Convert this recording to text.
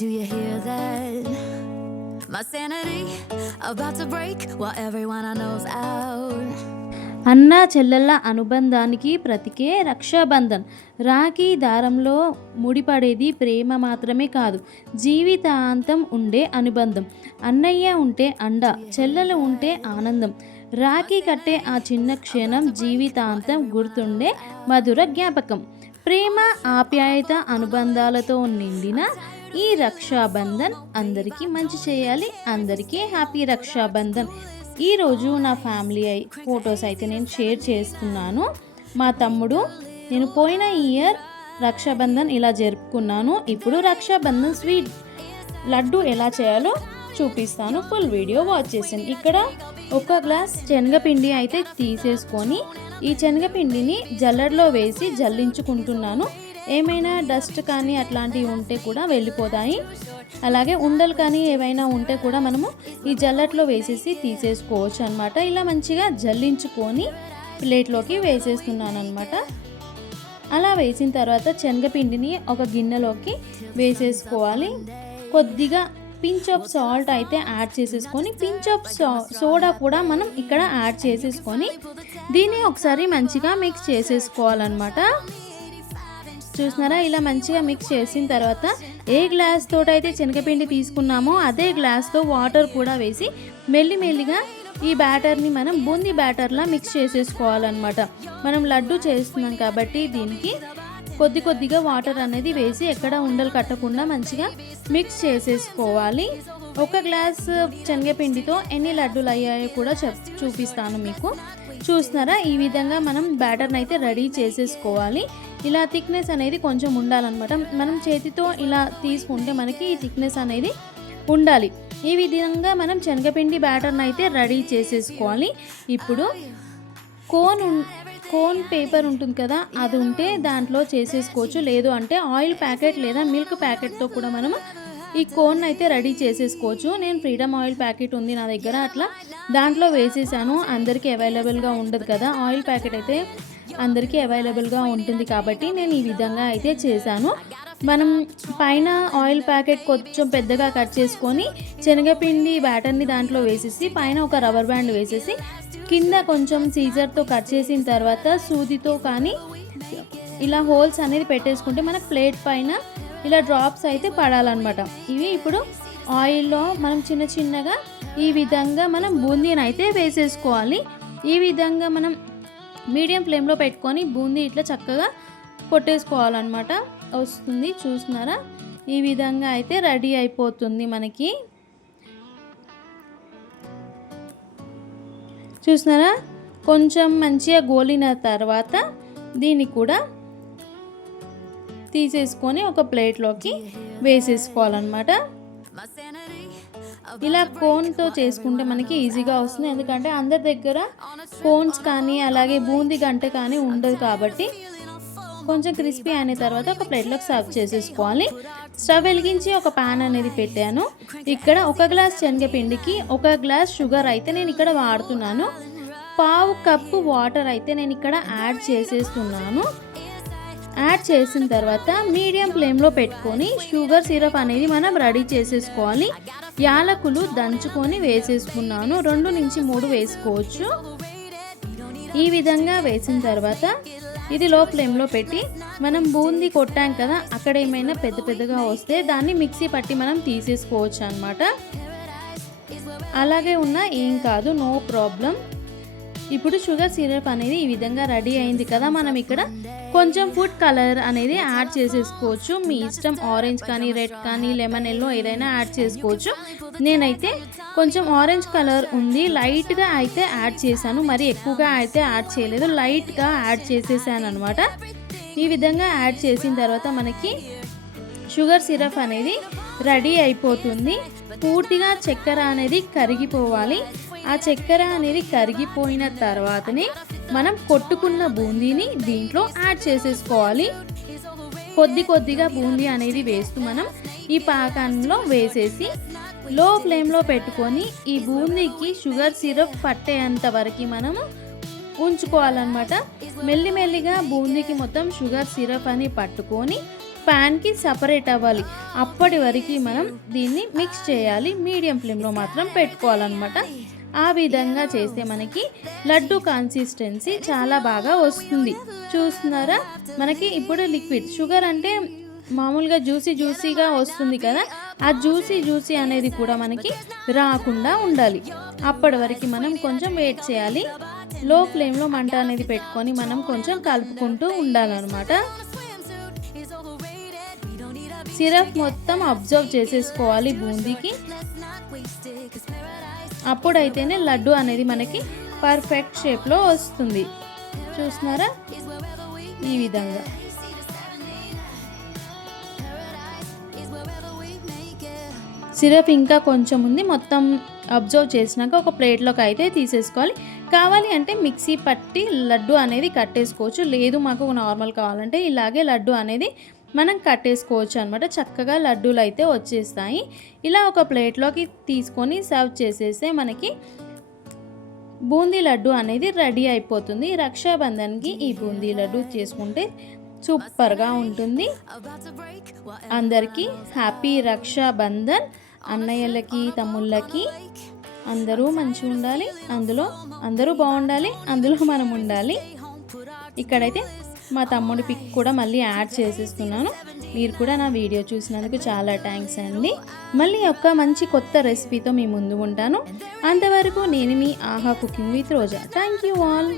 Do you hear that? My sanity about to break while everyone I know's out. అన్నా చెల్లెళ్ళ అనుబంధానికి ప్రతికే రక్షాబంధన్. రాఖీ దారంలో ముడిపడేది ప్రేమ మాత్రమే కాదు, జీవితాంతం ఉండే అనుబంధం. అన్నయ్య ఉంటే అండ, చెల్లెలు ఉంటే ఆనందం. రాఖీ కట్టే ఆ చిన్న క్షణం జీవితాంతం గుర్తుండే మధుర జ్ఞాపకం. ప్రేమ, ఆప్యాయత, అనుబంధాలతో నిండిన ఈ రక్షాబంధన్ అందరికీ మంచి చేయాలి. అందరికీ హ్యాపీ రక్షాబంధన్. ఈరోజు నా ఫ్యామిలీ ఫొటోస్ అయితే నేను షేర్ చేస్తున్నాను. మా తమ్ముడు, నేను పోయిన ఇయర్ రక్షాబంధన్ ఇలా జరుపుకున్నాను. ఇప్పుడు రక్షాబంధన్ స్వీట్ లడ్డు ఎలా చేయాలో చూపిస్తాను. ఫుల్ వీడియో వాచ్ చేసాను. ఇక్కడ ఒక గ్లాస్ శనగపిండి అయితే తీసేసుకొని ఈ శనగపిండిని జల్లెడలో వేసి జల్లించుకుంటున్నాను. ఏమైనా డస్ట్ కానీ అట్లాంటివి ఉంటే కూడా వెళ్ళిపోతాయి. అలాగే ఉండలు కానీ ఏవైనా ఉంటే కూడా మనము ఈ జల్లెట్లో వేసేసి తీసేసుకోవచ్చు అనమాట. ఇలా మంచిగా జల్లించుకొని ప్లేట్లోకి వేసేస్తున్నాను అనమాట. అలా వేసిన తర్వాత శనగపిండిని ఒక గిన్నెలోకి వేసేసుకోవాలి. కొద్దిగా పించ్ ఆఫ్ సాల్ట్ అయితే యాడ్ చేసేసుకొని, పించ్ ఆఫ్ సోడా కూడా మనం ఇక్కడ యాడ్ చేసేసుకొని దీన్ని ఒకసారి మంచిగా మిక్స్ చేసేసుకోవాలన్నమాట. చూస్తున్నారా, ఇలా మంచిగా మిక్స్ చేసిన తర్వాత ఏ గ్లాస్ తోటి అయితే శనగపిండి తీసుకున్నామో అదే గ్లాస్తో వాటర్ కూడా వేసి మెల్లిమెల్లిగా ఈ బ్యాటర్ని మనం బూందీ బ్యాటర్లా మిక్స్ చేసేసుకోవాలన్నమాట. మనం లడ్డు చేస్తున్నాం కాబట్టి దీనికి కొద్ది కొద్దిగా వాటర్ అనేది వేసి ఎక్కడ ఉండలు కట్టకుండా మంచిగా మిక్స్ చేసేసుకోవాలి. ఒక గ్లాస్ శనగపిండితో ఎన్ని లడ్డూలు అయ్యాయో కూడా చూపిస్తాను మీకు. చూస్తున్నారా, ఈ విధంగా మనం బ్యాటర్ని అయితే రెడీ చేసేసుకోవాలి. ఇలా థిక్నెస్ అనేది కొంచెం ఉండాలన్నమాట. మనం చేతితో ఇలా తీసుకుంటే మనకి ఈ థిక్నెస్ అనేది ఉండాలి. ఈ విధంగా మనం శనగపిండి బ్యాటర్ని అయితే రెడీ చేసేసుకోవాలి. ఇప్పుడు కోన్ పేపర్ ఉంటుంది కదా, అది ఉంటే దాంట్లో చేసేసుకోవచ్చు. లేదు అంటే ఆయిల్ ప్యాకెట్ లేదా మిల్క్ ప్యాకెట్తో కూడా మనము ఈ కోన్ అయితే రెడీ చేసేసుకోవచ్చు. నేను ఫ్రీడమ్ ఆయిల్ ప్యాకెట్ ఉంది నా దగ్గర, అట్లా దాంట్లో వేసేసాను. అందరికీ అవైలబుల్గా ఉండదు కదా, ఆయిల్ ప్యాకెట్ అయితే అందరికీ అవైలబుల్గా ఉంటుంది కాబట్టి నేను ఈ విధంగా అయితే చేశాను. మనం పైన ఆయిల్ ప్యాకెట్ కొంచెం పెద్దగా కట్ చేసుకొని శనగపిండి బ్యాటర్ని దాంట్లో వేసేసి పైన ఒక రబ్బర్ బ్యాండ్ వేసేసి కింద కొంచెం సీజర్తో కట్ చేసిన తర్వాత సూదితో కానీ ఇలా హోల్స్ అనేది పెట్టేసుకుంటే మనకు ప్లేట్ పైన ఇలా డ్రాప్స్ అయితే పడాలన్నమాట. ఇవి ఇప్పుడు ఆయిల్లో మనం చిన్న చిన్నగా ఈ విధంగా మనం బూందీని అయితే వేసేసుకోవాలి. ఈ విధంగా మనం మీడియం ఫ్లేమ్లో పెట్టుకొని బూందీ ఇట్లా చక్కగా కొట్టేసుకోవాలన్నమాట. వస్తుంది, చూస్తున్నారా, ఈ విధంగా అయితే రెడీ అయిపోతుంది మనకి. చూస్తున్నారా, కొంచెం మంచిగా గోలిన తర్వాత దీన్ని కూడా తీసేసుకొని ఒక ప్లేట్లోకి వేసేసుకోవాలన్నమాట. ఇలా కోన్తో చేసుకుంటే మనకి ఈజీగా వస్తుంది. ఎందుకంటే అందరి దగ్గర కోన్స్ కానీ అలాగే బూందీ గంట కానీ ఉండదు కాబట్టి కొంచెం క్రిస్పీ అయిన తర్వాత ఒక ప్లేట్లోకి సర్వ్ చేసేసుకోవాలి. స్టవ్ వెలిగించి ఒక ప్యాన్ అనేది పెట్టాను. ఇక్కడ ఒక గ్లాస్ శనగపిండికి ఒక గ్లాస్ షుగర్ అయితే నేను ఇక్కడ వాడుతున్నాను. పావు కప్పు వాటర్ అయితే నేను ఇక్కడ యాడ్ చేసేస్తున్నాను. యాడ్ చేసిన తర్వాత మీడియం ఫ్లేమ్లో పెట్టుకొని షుగర్ సిరప్ అనేది మనం రెడీ చేసేసుకోవాలి. యాలకులు దంచుకొని వేసేసుకున్నాను. 2 నుంచి 3 వేసుకోవచ్చు. ఈ విధంగా వేసిన తర్వాత ఇది లో ఫ్లేమ్లో పెట్టి మనం బూందీ కొట్టాం కదా, అక్కడ ఏమైనా పెద్ద పెద్దగా వస్తే దాన్ని మిక్సీ పట్టి మనం తీసేసుకోవచ్చు అన్నమాట. అలాగే ఉన్నా ఏం కాదు, నో ప్రాబ్లం. ఇప్పుడు షుగర్ సిరప్ అనేది ఈ విధంగా రెడీ అయింది కదా, మనం ఇక్కడ కొంచెం ఫుడ్ కలర్ అనేది యాడ్ చేసేసుకోవచ్చు. మీ ఇష్టం, ఆరెంజ్ కానీ రెడ్ కానీ లెమన్ ఎల్లో ఏదైనా యాడ్ చేసుకోవచ్చు. నేనైతే కొంచెం ఆరెంజ్ కలర్ ఉంది, లైట్గా అయితే యాడ్ చేశాను. మరి ఎక్కువగా అయితే యాడ్ చేయలేదు, లైట్గా యాడ్ చేసేసాను అనమాట. ఈ విధంగా యాడ్ చేసిన తర్వాత మనకి షుగర్ సిరప్ అనేది రెడీ అయిపోతుంది. పూర్తిగా చక్కెర అనేది కరిగిపోవాలి. ఆ చక్కెర అనేది కరిగిపోయిన తర్వాతనే మనం కొట్టుకున్న బూందీని దీంట్లో యాడ్ చేసేసుకోవాలి. కొద్ది కొద్దిగా బూందీ అనేది వేస్తూ మనం ఈ పాకంలో వేసేసి లో ఫ్లేమ్లో పెట్టుకొని ఈ బూందీకి షుగర్ సిరప్ పట్టేంత వరకు మనము ఉంచుకోవాలన్నమాట. మెల్లిమెల్లిగా బూందీకి మొత్తం షుగర్ సిరప్ అని పట్టుకొని ప్యాన్కి సపరేట్ అవ్వాలి. అప్పటి వరకు మనం దీన్ని మిక్స్ చేయాలి. మీడియం ఫ్లేమ్లో మాత్రం పెట్టుకోవాలన్నమాట. ఆ విధంగా చేస్తే మనకి లడ్డు కన్సిస్టెన్సీ చాలా బాగా వస్తుంది. చూస్తున్నారా, మనకి ఇప్పుడు లిక్విడ్ షుగర్ అంటే మామూలుగా జ్యూసీగా వస్తుంది కదా, ఆ జ్యూసీ అనేది కూడా మనకి రాకుండా ఉండాలి. అప్పటి వరకు మనం కొంచెం వెయిట్ చేయాలి. లో ఫ్లేమ్లో మంట అనేది పెట్టుకొని మనం కొంచెం కలుపుకుంటూ ఉండాలన్నమాట. సిరప్ మొత్తం అబ్జర్వ్ చేసేసుకోవాలి బూందీకి. అప్పుడైతేనే లడ్డు అనేది మనకి పర్ఫెక్ట్ షేప్లో వస్తుంది. చూస్తున్నారా, ఈ విధంగా. సిరప్ ఇంకా కొంచెం ఉంది, మొత్తం అబ్జర్వ్ చేసినాక ఒక ప్లేట్లోకి అయితే తీసేసుకోవాలి. కావాలి అంటే మిక్సీ పట్టి లడ్డు అనేది కట్టేసుకోవచ్చు. లేదు మాకు నార్మల్ కావాలంటే ఇలాగే లడ్డు అనేది మనం కట్టేసుకోవచ్చు అనమాట. చక్కగా లడ్డూలు అయితే వచ్చేస్తాయి. ఇలా ఒక ప్లేట్లోకి తీసుకొని సర్వ్ చేసేస్తే మనకి బూందీ లడ్డు అనేది రెడీ అయిపోతుంది. రక్షాబంధన్కి ఈ బూందీ లడ్డు చేసుకుంటే సూపర్గా ఉంటుంది. అందరికీ హ్యాపీ రక్షాబంధన్. అన్నయ్యలకి తమ్ముళ్ళకి అందరూ మంచిగా ఉండాలి, అందరూ బాగుండాలి, అందులో మనం ఉండాలి. ఇక్కడైతే మా తమ్ముడి పిక్ కూడా మళ్ళీ యాడ్ చేసేస్తున్నాను. మీరు కూడా నా వీడియో చూసినందుకు చాలా థ్యాంక్స్ అండి. మళ్ళీ ఒక మంచి కొత్త రెసిపీతో మీ ముందు ఉంటాను. అంతవరకు నేను మీ ఆహా cooking with Roja. Thank you all.